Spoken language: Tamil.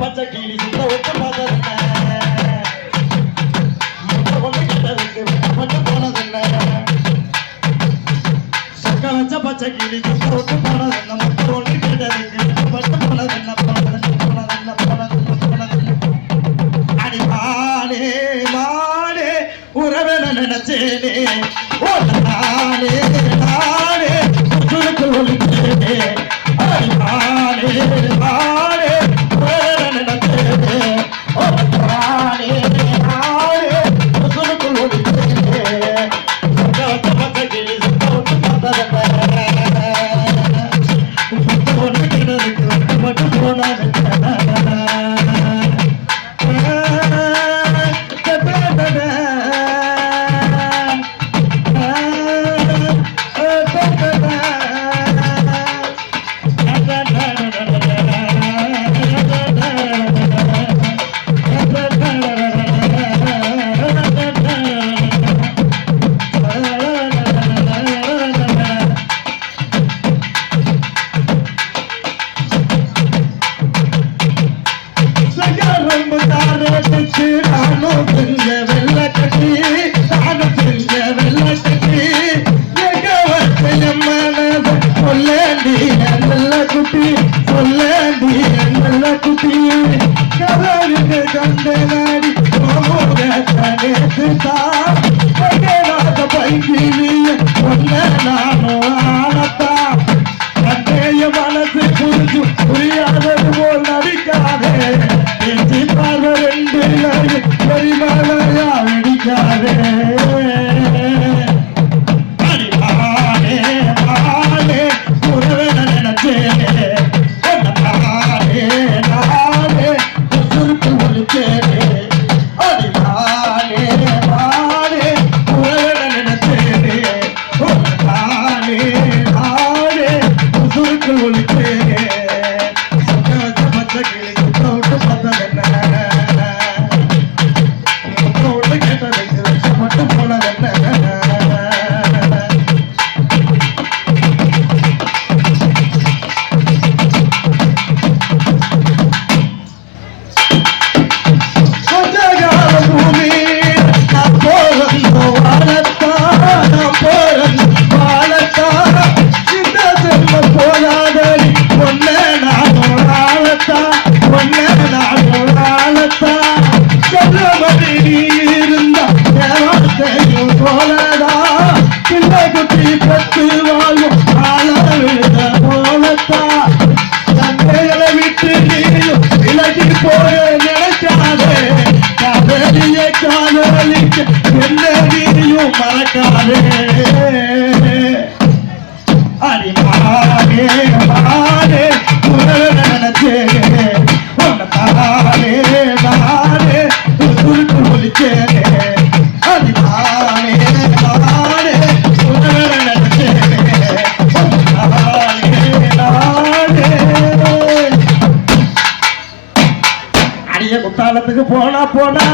பச்சை கிளி சுத்த ஒட்டு பார்த்ததுங்க ஒண்ணு கிட்டதுக்கு மட்டும் போனதுங்க சொக்க வச்ச பச்சை கிளி சுத்த ஒட்டு போனதுங்க மட்டும் ஒண்ணு கிட்டதுக்கு மட்டும் போனதுங்க அடி மானே மானே உறவன நினைச்சேனே ஓ நானே நானே சுருக்கு ஒழிச்சேனே அடி மானே மானே புரியாதது போல் நடிக்காதே வெடிமலையா வெடிக்காதே மறக்காதே அடி மானே மானே நினைச்சே உன்னை தானே நானே சுருக்கு ஒழிச்சேனே அடி மானே மானே நினைச்சே தானே நானே அடிய குத்தாலத்துக்கு போனா